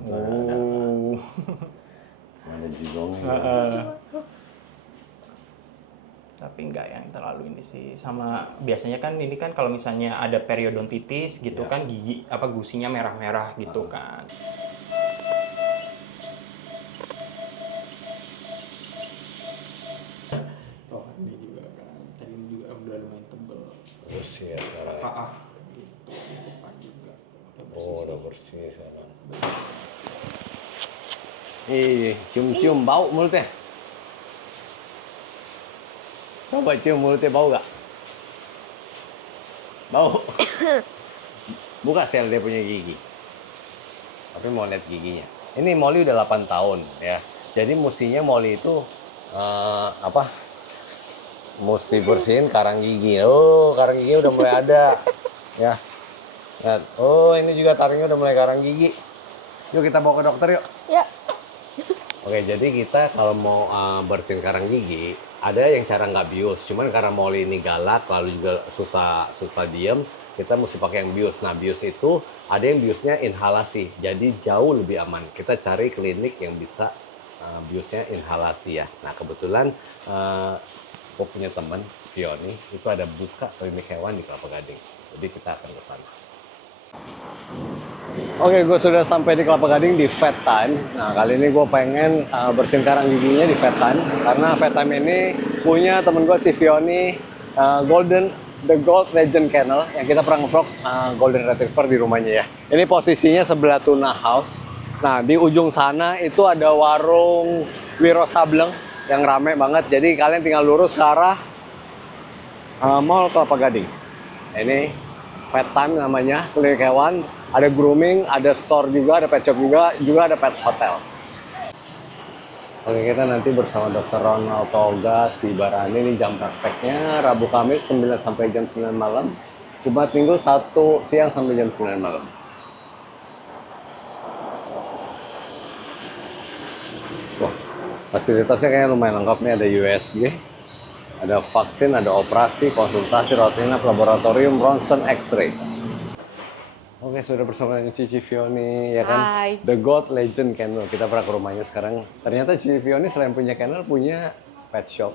Itu Oh. ada jigong. Tapi nggak yang terlalu ini sih. Sama biasanya kan ini kan kalau misalnya ada periodontitis gitu kan gigi apa gusinya merah-merah gitu kan. Oh ini juga kan. Tadi ini juga udah lumayan tebel. Bersih ya sekarang. Gitu. Di depan juga udah bersih. Oh, udah bersih sekarang. Cium-cium bau mulutnya. Coba cium mulutnya, bau gak? Bau. Buka sel dia punya gigi. Tapi mau lihat giginya. Ini Molly udah 8 tahun ya. Jadi mestinya Molly itu mesti bersihin karang gigi. Oh, karang gigi udah mulai ada. Ya. Lihat. Oh, ini juga taringnya udah mulai karang gigi. Yuk kita bawa ke dokter yuk. Ya. Oke, jadi kita kalau mau bersihin karang gigi, ada yang cara nggak bius. Cuman karena Molly ini galak, lalu juga susah diem, kita mesti pakai yang bius. Nah, bius itu ada yang biusnya inhalasi, jadi jauh lebih aman. Kita cari klinik yang bisa biusnya inhalasi ya. Nah, kebetulan aku punya teman, Fioni, itu ada buka klinik hewan di Kelapa Gading. Jadi kita akan ke sana. Oke, gue sudah sampai di Kelapa Gading di Vet Time. Nah, kali ini gue pengen bersihin karang giginya di Vet Time. Karena Vet Time ini punya temen gue si Fioni, The Gold Legend Kennel, yang kita pernah nge-vlog Golden Retriever di rumahnya ya. Ini posisinya sebelah Tuna House. Nah, di ujung sana itu ada warung Wiro Sableng yang rame banget. Jadi kalian tinggal lurus ke arah Mall Kelapa Gading. Ini Vet Time namanya, klinik hewan, ada grooming, ada store juga, ada pet shop juga ada pet hotel. Oke, kita nanti bersama Dr. Ronald Toga Sibarani. Ini jam prakteknya Rabu Kamis 9 sampai jam 9 malam, Jumat Minggu 1 siang sampai jam 9 malam. Wah, fasilitasnya kayaknya lumayan lengkap nih, ada USG. Ada vaksin, ada operasi, konsultasi, rawat inap, laboratorium, ronsen, X-ray. Oke, sudah bersama dengan Cici Fioni, ya kan? Hai. The God Legend Kennel. Kita pernah ke rumahnya sekarang. Ternyata Cici Fioni selain punya kennel, punya pet shop,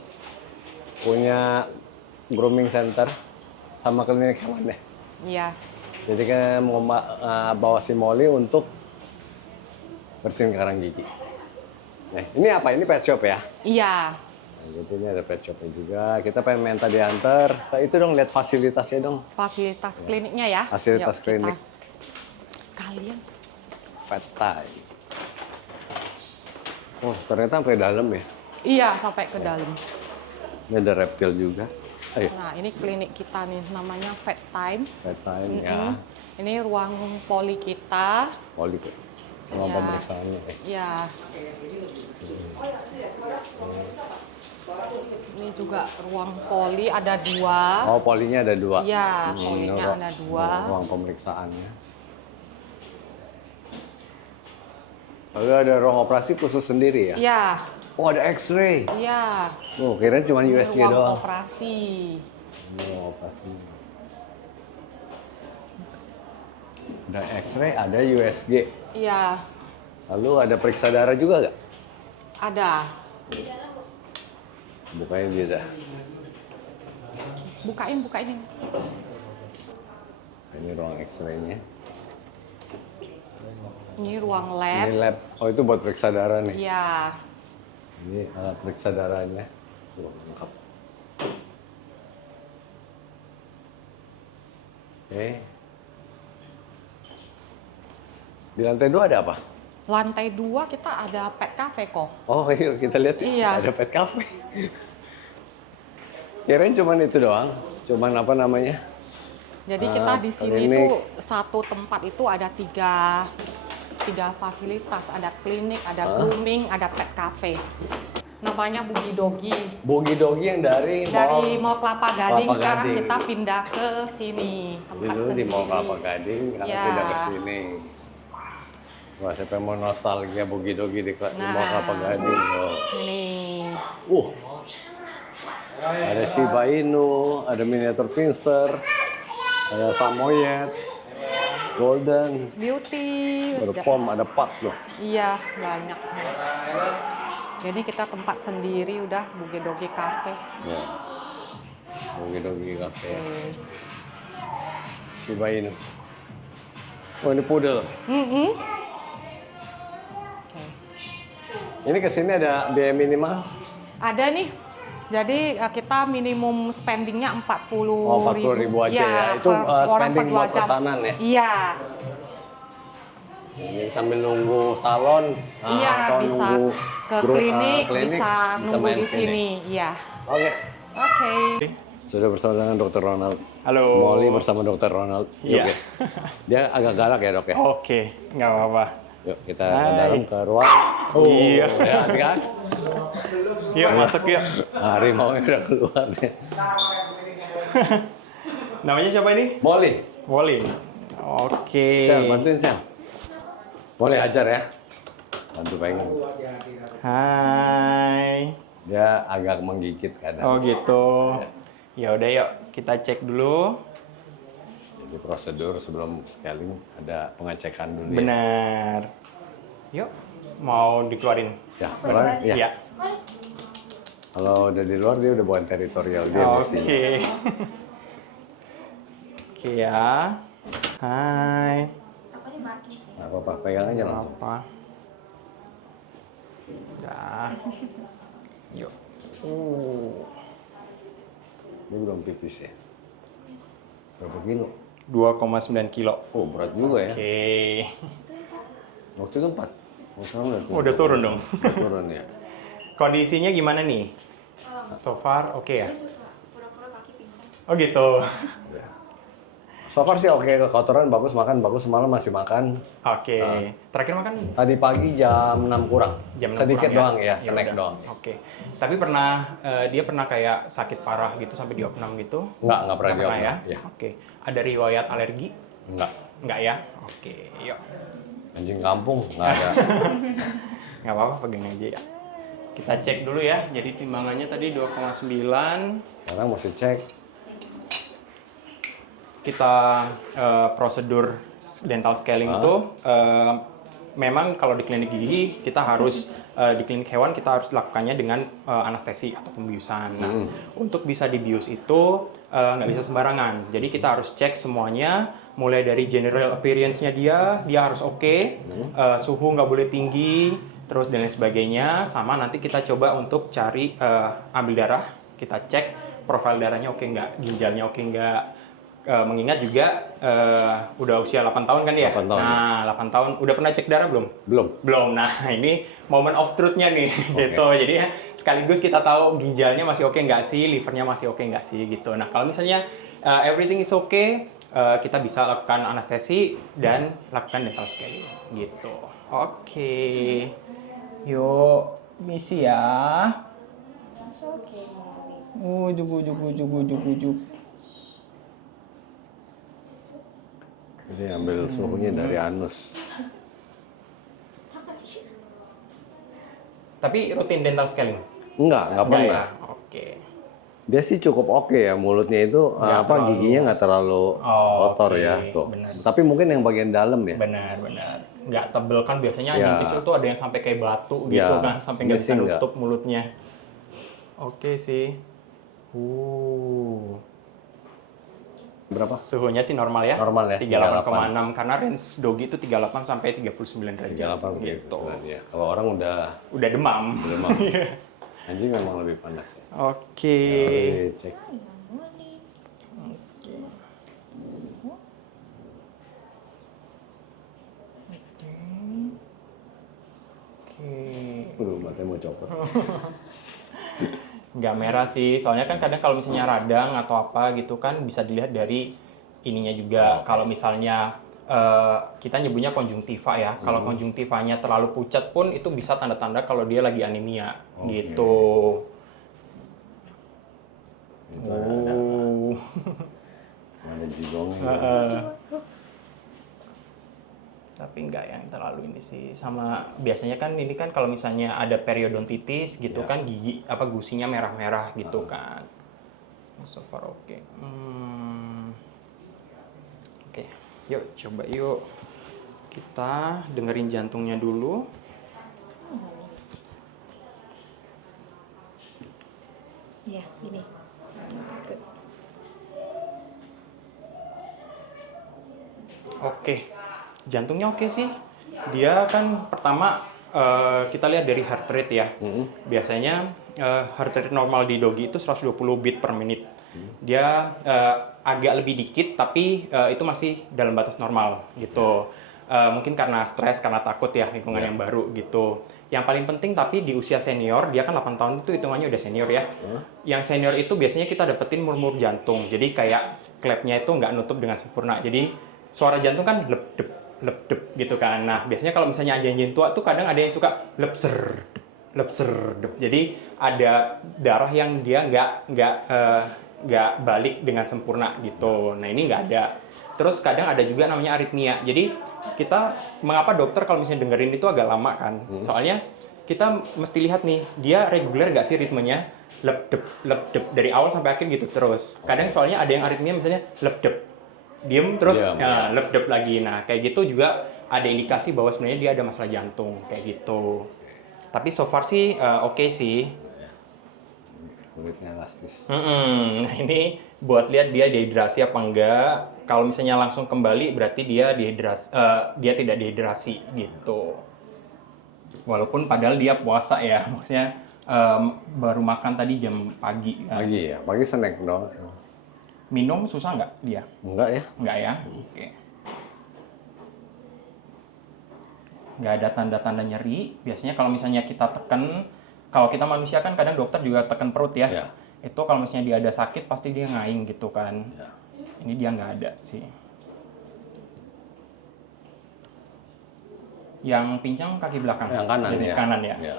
punya grooming center, sama klinik hewan deh. Iya. Jadi kan mau bawa si Molly untuk bersihin karang gigi. Nah, ini apa? Ini pet shop ya? Iya. Nah, gitu, ini ada pet shopnya juga. Kita pengen minta diantar. Nah, itu dong, lihat fasilitasnya dong. Fasilitas kliniknya ya. Fasilitas Yuk, klinik. Kalian. Vet Time. Oh, ternyata sampai dalam ya. Iya, sampai ke dalam. Ini ada reptil juga. Ayo, Nah, ini klinik kita nih, namanya Vet Time. Vet Time ya. Ini ruang poli kita. Poli sama Ya. pemeriksaannya. Iya. Ini juga ruang poli, ada 2. Oh, polinya ada 2. Iya, polinya ada 2. Ruang pemeriksaannya. Lalu ada ruang operasi khusus sendiri ya? Iya. Oh, ada X-ray. Iya. Oh, kirain cuma Ini USG ruang doang. operasi. Ini ruang operasi. Ada X-ray, ada USG. Iya, Lalu ada periksa darah juga nggak? ada. Bukannya dia dah. Bukain ini. Ini ruang X-ray-nya. Ini ruang lab. Ini lab. Oh, itu buat periksa darah nih. Iya. Ini alat periksa darahnya. Wah, lengkap. Oke. Di lantai 2 ada apa? Lantai 2 kita ada pet cafe kok. Oh, yuk kita lihat. Iya. Ada pet cafe. Kirain cuman itu doang. Cuman apa namanya? Jadi kita di sini klinik. tuh satu tempat itu ada tiga fasilitas. Ada klinik, ada grooming, ada pet cafe. Namanya Boogie Doggy. Boogie Doggy yang dari Mall Kelapa Gading, Kelapa sekarang Gading. kita pindah ke sini. Jadi Tempat dulu di sendiri. Mall Kelapa Gading, karena Iya. pindah ke sini. Wah, siapa yang mau nostalgia Boogie Doggy di Mall Kelapa Gading? Oh. Ini. Ada Shiba Inu, ada miniatur pincer, ada Samoyed. Golden, Beauty. ada pom, ada pak loh. Iya, banyak. Jadi kita tempat sendiri udah Bugedoge Cafe. Ya. Dogi kafe. Shiba Inu. Oh, ini poodle. Mm-mm. Ini kesini ada biaya minimal? Ada nih. Jadi kita minimum spendingnya 40 Oh, 40.000 aja ya. Itu per orang spending per 2 buat jam. pesanan ya? Iya. Ini sambil nunggu salon Iya, atau bisa nunggu ke grup, klinik, klinik, bisa nunggu main di sini. Iya. Oke. Oke. Sudah bersama dengan Dr. Ronald. Halo. Molly bersama Dr. Ronald. Yuk, Iya. ya. Dia agak galak ya, Dok ya. Oke, nggak apa-apa. Yuk kita ke Hai. dalam ke ruang. Iya. Ya, kan? Yuk masuk yuk. Harimau udah keluar nih. Namanya siapa ini? Molly. Wally. Oke. Sel, bantuin Sel. Molly ajar ya. Bantu pengen. Hai. Dia agak menggigit kadang. Oh gitu. Ya udah yuk kita cek dulu. Jadi prosedur sebelum scaling ada pengecekan dulu. Ya. Benar. Yuk. Mau dikeluarin? Ya, orang ya. Iya. Kalau udah di luar dia udah bukan teritorial dia Oke. mestinya. Oke ya. Hai. Nah, apa-apa pegang aja langsung. Apa? Dah. Yuk. Ini belum pipis ya. Berapa kilo? 2,9 kilo. Oh, berat juga ya. Oke. Waktu itu 4. Oh, sekarang Oh, udah turun dong. Udah turun ya. Kondisinya gimana nih? So far oke ya? Oh gitu. Udah. So far sih oke, kotoran bagus, makan bagus, semalam masih makan. Oke. Terakhir makan Tadi pagi jam 6 kurang. jam 6 Sedikit kurang doang ya, Ya snack udah. doang. Oke. Tapi dia pernah kayak sakit parah gitu sampai diopnam gitu? Enggak pernah Nggak diopnam. ya? Oke. Ada riwayat alergi? Enggak. Enggak ya? Oke, yuk. Anjing kampung enggak ada. Nggak apa-apa, pegang aja ya. Kita cek dulu ya. Jadi timbangannya tadi 2,9. Sekarang mesti cek. Kita prosedur dental scaling tuh memang kalau di klinik gigi kita harus di klinik hewan kita harus lakukannya dengan anestesi atau pembiusan. Nah, untuk bisa dibius itu nggak bisa sembarangan. Jadi kita harus cek semuanya, mulai dari general appearance-nya dia harus oke, suhu nggak boleh tinggi, terus dan lain sebagainya. Sama nanti kita coba untuk cari ambil darah, kita cek profil darahnya oke nggak, ginjalnya oke nggak. Mengingat juga udah usia 8 tahun kan ya? 8 tahun, Nah, 8 tahun. Udah pernah cek darah belum? Belum. Belum. Nah, ini moment of truth-nya nih, gitu. Jadi sekaligus kita tahu ginjalnya masih oke nggak sih, livernya masih oke nggak sih, gitu. Nah, kalau misalnya everything is okay, kita bisa lakukan anestesi dan lakukan dental scaling, gitu. Oke. Yuk, misi ya. Ujuk. Jadi ambil suhunya dari anus. Tapi rutin dental scaling? Enggak pernah. ya? Oke. Dia sih cukup oke ya, mulutnya itu Nggak terlalu- giginya nggak terlalu kotor oke. ya tuh. Benar. Tapi mungkin yang bagian dalam ya. Benar. Nggak tebel kan biasanya anjing Ya. kecil tuh ada yang sampai kayak batu gitu Ya, kan, sampai nggak ini bisa sih nggak. nutup mulutnya. Oke sih. Berapa? Suhunya sih normal ya. Normal ya, 38,6 karena range dogi itu 38 sampai 39 derajat 38 gitu. ya. Kalau orang udah Udah demam. demam. Anjing memang lebih panas ya. Oke. Oke, cek. Oke. Matanya mau copot. Nggak merah sih, soalnya kan kadang kalau misalnya radang atau apa gitu kan bisa dilihat dari ininya juga. Kalau misalnya kita nyebutnya konjungtiva ya. Kalau konjungtivanya terlalu pucat pun itu bisa tanda-tanda kalau dia lagi anemia gitu. Itu ada jigongnya. Tapi nggak yang terlalu ini sih. Sama biasanya kan ini kan kalau misalnya ada periodontitis gitu kan gigi gusinya merah-merah gitu kan. So far oke. Oke. Yuk, coba yuk. Kita dengerin jantungnya dulu. Iya, gini. Tuh. Oke, jantungnya oke sih. Dia kan pertama kita lihat dari heart rate ya. Biasanya heart rate normal di doggy itu 120 beat per menit. Dia agak lebih dikit, tapi itu masih dalam batas normal gitu. Mungkin karena stres, karena takut ya lingkungan yang baru gitu. Yang paling penting tapi di usia senior, dia kan 8 tahun itu hitungannya udah senior ya. Yang senior itu biasanya kita dapetin murmur jantung. Jadi kayak klepnya itu nggak nutup dengan sempurna. Jadi suara jantung kan lep-dep gitu kan. Nah, biasanya kalau misalnya anjing-anjing tua tuh kadang ada yang suka lepser, dep. Jadi ada darah yang dia nggak balik dengan sempurna gitu. Nah, ini nggak ada. Terus kadang ada juga namanya aritmia. Jadi kita, mengapa dokter kalau misalnya dengerin itu agak lama kan? Soalnya kita mesti lihat nih, dia reguler nggak sih ritmenya? Lep-dep dari awal sampai akhir gitu terus. Kadang soalnya ada yang aritmia misalnya lep-dep, diem terus lep-dep lagi. Nah, kayak gitu juga ada indikasi bahwa sebenarnya dia ada masalah jantung kayak gitu. Tapi so far sih oke sih. Kulitnya elastis. Nah, ini buat lihat dia dehidrasi apa enggak. Kalau misalnya langsung kembali berarti dia dia tidak dehidrasi gitu. Walaupun padahal dia puasa ya, maksudnya baru makan tadi jam pagi kan. Pagi ya, pagi snack dong. Minum susah nggak dia? Enggak ya? Nggak ya? Oke. Nggak ada tanda-tanda nyeri. Biasanya kalau misalnya kita tekan, kalau kita manusia kan kadang dokter juga tekan perut ya. Ya. Itu kalau misalnya dia ada sakit pasti dia ngaing gitu kan. Ya. Ini dia nggak ada sih. Yang pincang kaki belakang. Yang kanan Jadi ya. kanan ya. Ya.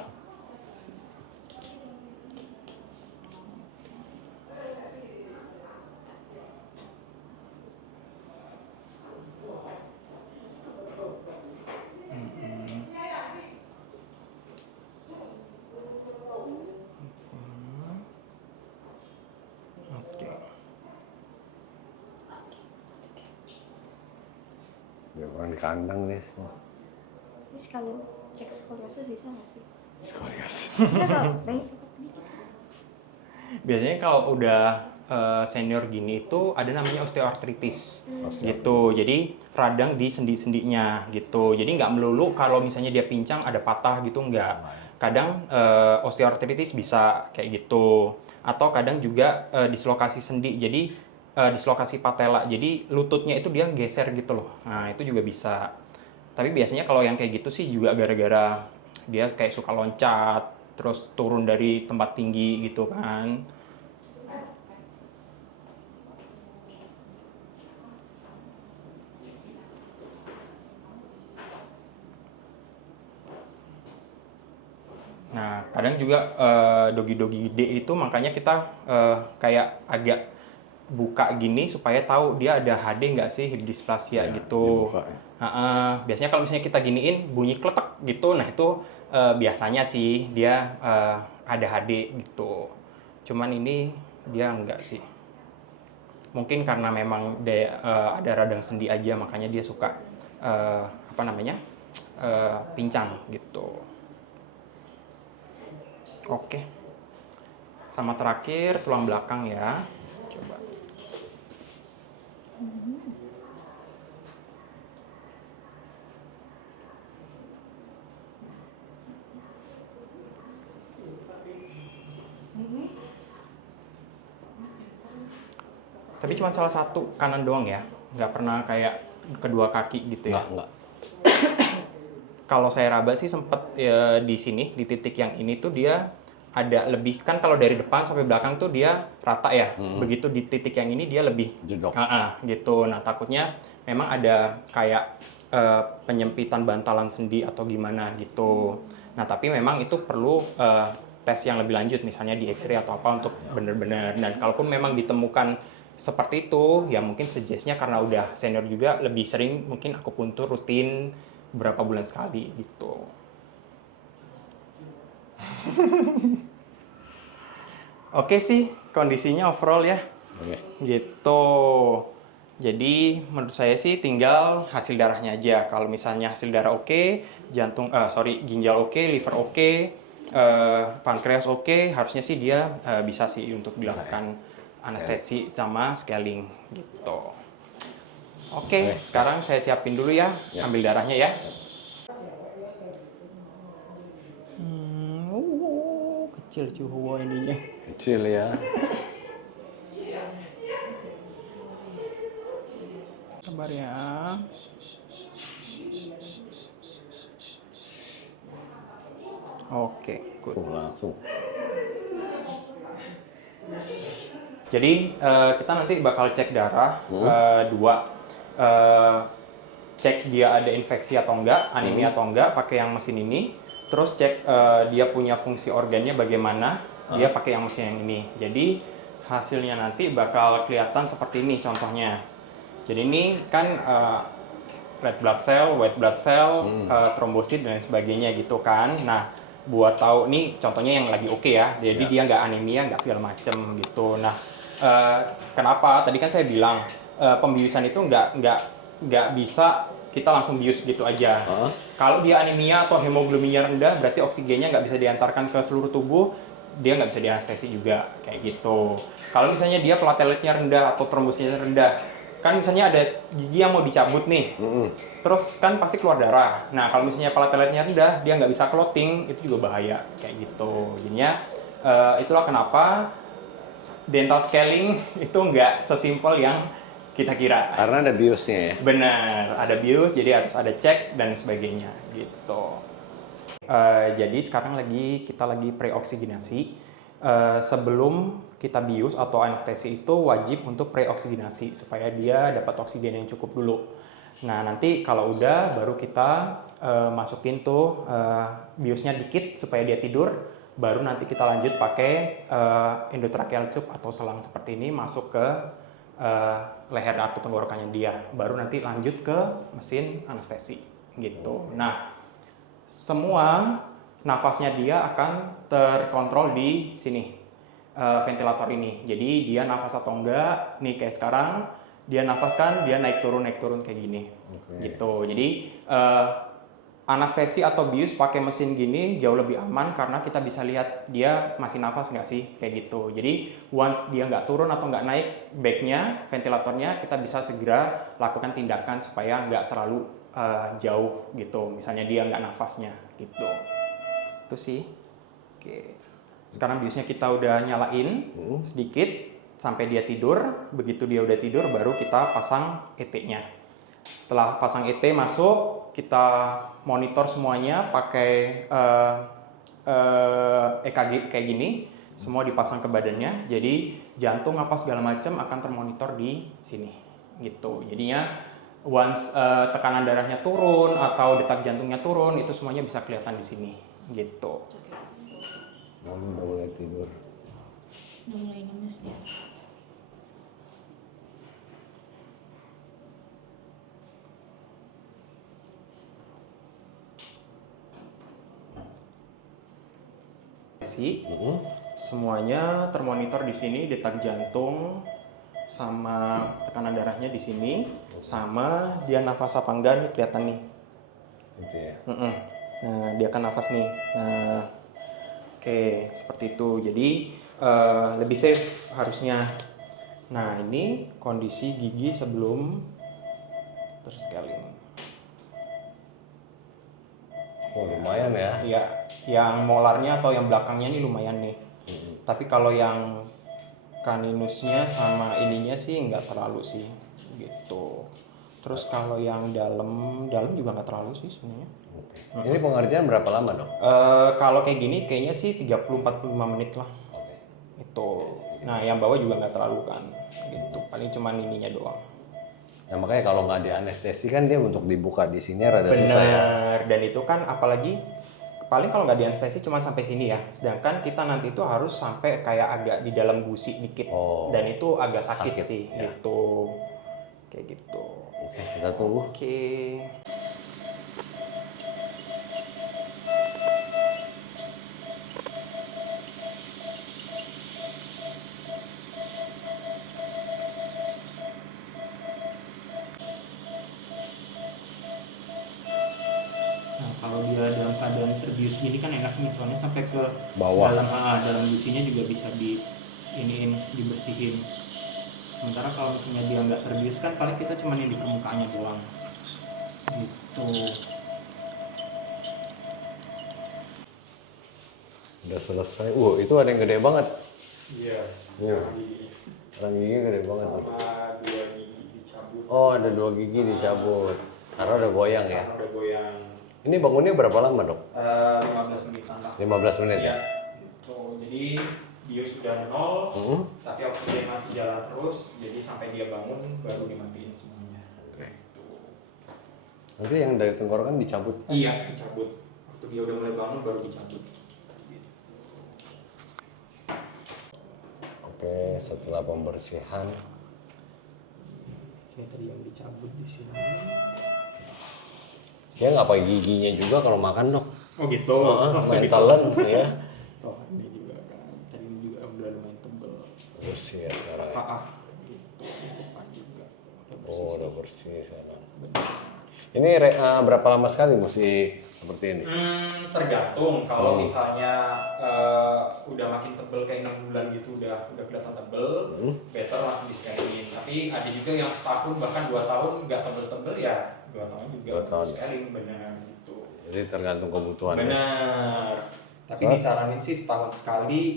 Oke. Dia orang di kandang nih. Ini sekalian cek skoliosis bisa nggak sih? Skoliosis. Saya tahu, baik dikit. Biasanya kalau udah senior gini itu ada namanya osteoartritis gitu. Jadi radang di sendi-sendinya gitu. Jadi nggak melulu kalau misalnya dia pincang ada patah gitu, nggak. Kadang osteoartritis bisa kayak gitu. Atau kadang juga dislokasi sendi. Jadi dislokasi patella. Jadi lututnya itu dia geser gitu loh. Nah, itu juga bisa. Tapi biasanya kalau yang kayak gitu sih juga gara-gara dia kayak suka loncat, terus turun dari tempat tinggi gitu kan. Nah, kadang juga dogi-dogi gede itu makanya kita kayak agak buka gini supaya tahu dia ada HD nggak sih, hip dysplasia gitu. dibuka ya. Biasanya kalau misalnya kita giniin bunyi kletek gitu, nah itu biasanya sih dia ada HD gitu. Cuman ini dia enggak sih. Mungkin karena memang ada radang sendi aja makanya dia suka pincang gitu. Oke. Sama terakhir tulang belakang ya. Coba. Tapi cuma salah satu kanan doang ya, nggak pernah kayak kedua kaki gitu ya. Enggak. Kalau saya raba sih sempet ya, di sini di titik yang ini tuh dia ada lebih, kan kalau dari depan sampai belakang tuh dia rata ya. Begitu di titik yang ini dia lebih Jedok. gitu. Nah, takutnya memang ada kayak penyempitan bantalan sendi atau gimana gitu. Nah, tapi memang itu perlu tes yang lebih lanjut, misalnya di X-ray atau apa untuk benar-benar. Dan kalaupun memang ditemukan seperti itu, ya mungkin suggest-nya karena udah senior juga lebih sering mungkin akupuntur rutin berapa bulan sekali gitu. Oke sih kondisinya overall ya. Oke. Gitu. Jadi menurut saya sih tinggal hasil darahnya aja. Kalau misalnya hasil darah oke, ginjal oke, liver oke, pankreas oke, harusnya sih dia bisa sih untuk dilakukan anestesi sama scaling gitu. Oke, sekarang saya siapin dulu ya, ambil darahnya ya. Kecil cuy ininya. Kecil ya. Sabar ya. Oke, good. Langsung. Jadi kita nanti bakal cek darah dua. Cek dia ada infeksi atau enggak, anemia atau enggak, pakai yang mesin ini. Terus cek dia punya fungsi organnya bagaimana, dia pakai yang mesin yang ini. Jadi hasilnya nanti bakal kelihatan seperti ini contohnya. Jadi ini kan red blood cell, white blood cell, trombosit dan sebagainya gitu kan. Nah, buat tahu nih contohnya yang lagi oke ya. Jadi dia nggak anemia, nggak segala macem gitu. Nah, kenapa? Tadi kan saya bilang pembiusan itu nggak bisa kita langsung bius gitu aja. Kalau dia anemia atau hemoglobinnya rendah, berarti oksigennya nggak bisa diantarkan ke seluruh tubuh, dia nggak bisa dianestesi juga kayak gitu. Kalau misalnya dia plateletnya rendah atau trombositnya rendah, kan misalnya ada gigi yang mau dicabut nih, terus kan pasti keluar darah. Nah kalau misalnya plateletnya rendah, dia nggak bisa clotting, itu juga bahaya kayak gitu. Jadinya itulah kenapa dental scaling itu nggak sesimpel yang kita kira. Karena ada biusnya ya? Benar, ada bius, jadi harus ada cek dan sebagainya gitu. Jadi sekarang kita lagi preoksigenasi. Sebelum kita bius atau anestesi itu wajib untuk preoksigenasi supaya dia dapat oksigen yang cukup dulu. Nah nanti kalau udah baru kita masukin tuh biusnya dikit supaya dia tidur. Baru nanti kita lanjut pakai endotracheal tube atau selang seperti ini masuk ke leher atau tenggorokannya dia. Baru nanti lanjut ke mesin anestesi gitu. Nah semua nafasnya dia akan terkontrol di sini, ventilator ini. Jadi dia nafas atau enggak, nih kayak sekarang dia nafas kan, dia naik turun kayak gini, gitu. Jadi anestesi atau bius pakai mesin gini jauh lebih aman karena kita bisa lihat dia masih nafas nggak sih, kayak gitu. Jadi once dia nggak turun atau nggak naik backnya, ventilatornya, kita bisa segera lakukan tindakan supaya nggak terlalu jauh gitu. Misalnya dia nggak nafasnya, gitu. Itu sih. Oke. Sekarang biusnya kita udah nyalain sedikit sampai dia tidur. Begitu dia udah tidur baru kita pasang ET-nya. Setelah pasang ET masuk, kita monitor semuanya pakai EKG kayak gini. Semua dipasang ke badannya. Jadi jantung apa segala macam akan termonitor di sini. Gitu. Jadinya once tekanan darahnya turun atau detak jantungnya turun, itu semuanya bisa kelihatan di sini. Gitu. Udah mulai tidur. Udah mulai ngemes ya. Semuanya termonitor di sini, detak jantung sama tekanan darahnya di sini, sama dia nafas apa enggak nih kelihatan nih. Gitu ya. Nah, dia akan nafas nih. Nah, oke, seperti itu. Jadi lebih safe harusnya. Nah, ini kondisi gigi sebelum terscaling. Oh, lumayan ya. Ya, yang molarnya atau yang belakangnya ini lumayan nih. Tapi kalau yang kaninusnya sama ininya sih nggak terlalu sih, gitu. Terus kalau yang dalam juga nggak terlalu sih sebenarnya. Ini pengerjaan berapa lama dong? Kalau kayak gini kayaknya sih 30-45 menit lah. Itu. Nah, yang bawah juga nggak terlalu kan, gitu. Paling cuman ininya doang. Nah makanya kalau nggak di anestesi kan dia untuk dibuka di sini rada susah ya. Bener, dan itu kan apalagi paling kalau nggak di anestesi cuma sampai sini ya. Sedangkan kita nanti itu harus sampai kayak agak di dalam gusi dikit. Dan itu agak sakit sih, ya. gitu. Kayak gitu. Oke, kita tunggu. Oke. Kalau dia dalam keadaan terbius gini kan enak nih, soalnya sampai ke Bawah. dalam gusinya juga bisa dibersihin. Sementara kalau misalnya dia nggak terbius kan paling kita cuma yang di permukaannya doang. Gitu. Udah selesai. Itu ada yang gede banget. Iya. Orang gigi gede banget tuh. Sama 2 gigi dicabut. Oh, ada 2 gigi dicabut. Karena udah goyang ya. Karena udah goyang. Ini bangunnya berapa lama, Dok? 15 menitan lah. 15 menit ya? Iya. Tuh, jadi bius sudah 0, tapi oksigen masih jalan terus. Jadi sampai dia bangun baru dimatiin semuanya. Oke. Tuh. Nanti yang dari tenggorokan dicabut. Iya, dicabut. Waktu dia udah mulai bangun baru dicabut. Oke, setelah pembersihan. Ini tadi yang dicabut di sini. Dia nggak pakai giginya juga kalau makan, Dok. Oh gitu. Main telan ya. Oh ini juga kan. Tadi ini juga udah lumayan tebel. Bersih ya sekarang ya. Gitu. Di depan juga udah bersih. Oh, udah bersih sekarang. Benar. Ini berapa lama sekali mesti seperti ini? Tergantung kalau misalnya udah makin tebel kayak 6 bulan gitu udah kelihatan tebel, better langsung di scaling. Tapi ada juga yang setahun bahkan 2 tahun nggak tebel-tebel ya 2 tahun juga 2 tahun. scaling benar gitu. Jadi tergantung kebutuhan. Benar. Tapi disaranin sih setahun sekali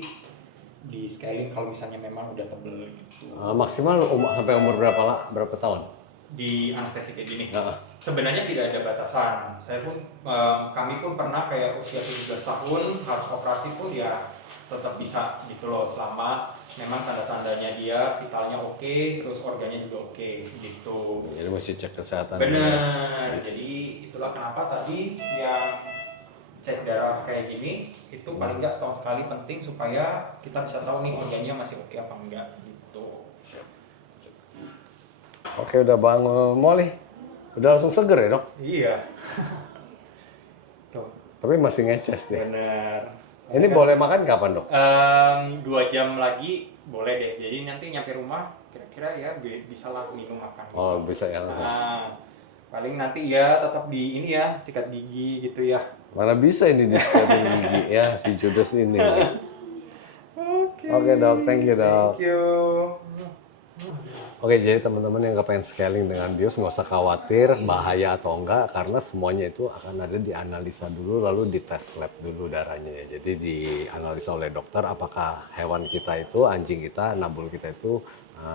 di scaling kalau misalnya memang udah tebel gitu. Maksimal sampai umur berapa tahun? Di anestesi kayak gini. Nah, Sebenarnya tidak ada batasan. Kami pun pernah kayak usia 17 tahun harus operasi pun ya tetap bisa gitu loh selama memang tanda-tandanya dia vitalnya oke, terus organnya juga oke gitu. jadi mesti cek kesehatan. Benar. Jadi itulah kenapa tadi yang cek darah kayak gini itu paling nggak setahun sekali penting supaya kita bisa tahu nih organnya masih oke apa enggak gitu. Oke, udah bangun Molly. Udah langsung seger ya, Dok? Iya. Tuh. Tapi masih ngeces dia. Benar. Ini boleh makan kapan, Dok? 2 jam lagi boleh deh. Jadi nanti nyampe rumah kira-kira ya bisa lah minum makan. Oh, bisa ya langsung. Paling nanti ya tetap di ini ya sikat gigi gitu ya. Mana bisa ini disikatin gigi ya, si Judas ini. Oke, Dok. Thank you, Dok. Thank you. Oke, jadi teman-teman yang kepengen scaling dengan bius nggak usah khawatir bahaya atau enggak, karena semuanya itu akan ada dianalisa dulu, lalu dites lab dulu darahnya ya. Jadi dianalisa oleh dokter apakah hewan kita itu, anjing kita, nabul kita itu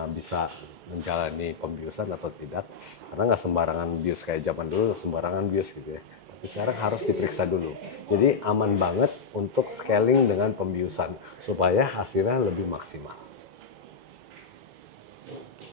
bisa menjalani pembiusan atau tidak. Karena nggak sembarangan bius kayak zaman dulu, sembarangan bius gitu ya. Tapi sekarang harus diperiksa dulu. Jadi aman banget untuk scaling dengan pembiusan supaya hasilnya lebih maksimal.